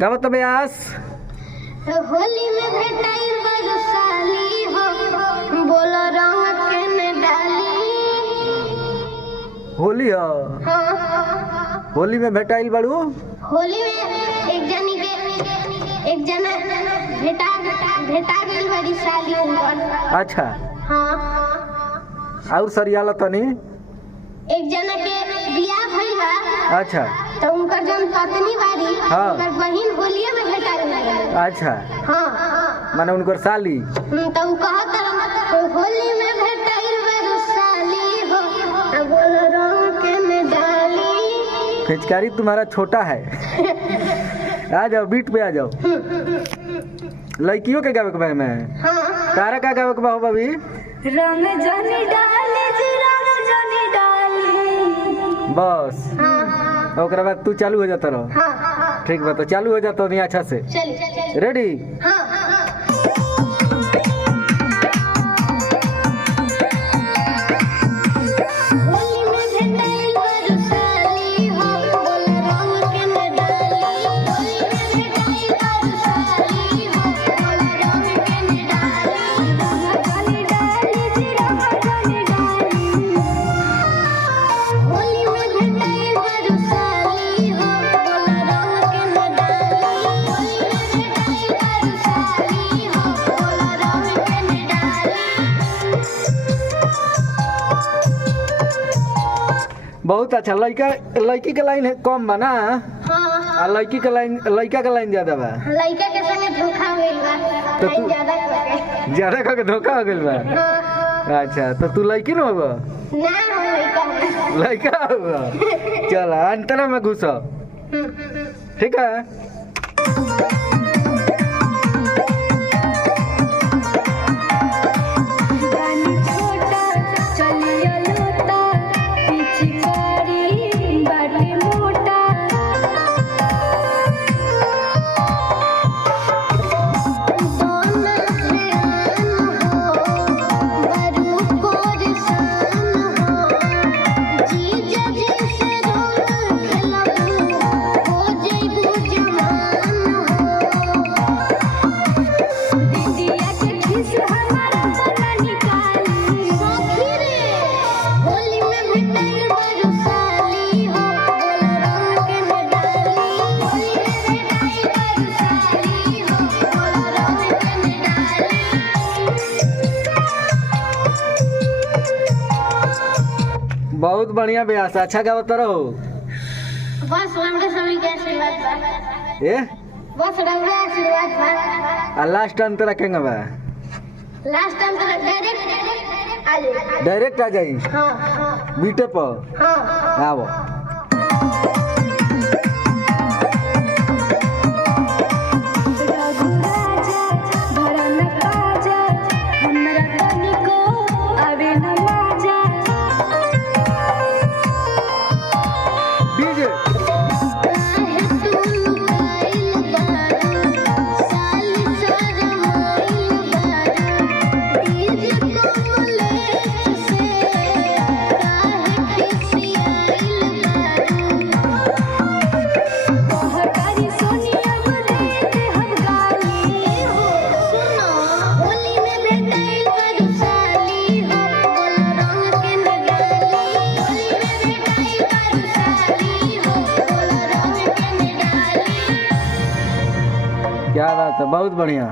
गावत तो ब्यास। होली में भेटाई बरसाली हो, बोलो रंग के न डाली। होली हो, होली में भेटाइल बड़ू। होली में एक जना भेटा गइल बड़ी साली उनकर। अच्छा हाँ और सरियाला तनी एक जना के बियाह भइल बा। अच्छा तो उनकर जन पत्नी बारी हाँ। उनकर बहिन होलिये में भेटा गइल। अच्छा हाँ माने उनकर साली। तो उ कहत होली में भेटाइल बरसाली हो, बोलो रंग के न डाली। पिचकारी तुम्हारा छोटा है। आ जाओ बीट पे आ जाओ। लड़कियों के गावे के बारे में तारा का गावे के बा हो भाभी। रंग जनी डाली जी, रंग जनी डाली। बस ओकरा बाद तू चालू हो जाता रहो। ठीक बा तो चालू हो जाता नहीं अच्छा से। रेडी। बहुत अच्छा। लड़की के लाइन कम बा ना। हाँ। लड़की के लाइन लड़का के लाइन ज्यादा बा। लड़का के संगे धोखा हो गइल बा। तो तू ज्यादा करके धोखा हो गइल बा। अच्छा तो तू लड़की न होगा ना, लड़का होगा। चल अंतरा में घुसो। ठीक है बहुत बढ़िया ब्यास। अच्छा गावत रहो। बस हमरे सभी के आशीर्वाद बा। ए बस रंगा आशीर्वाद बा। आ लास्ट अंतरा केंगा बा। लास्ट टाइम तो डायरेक्ट आ जाई। हाँ बीटे पर। हाँ आवो क्या बात है। बहुत बढ़िया।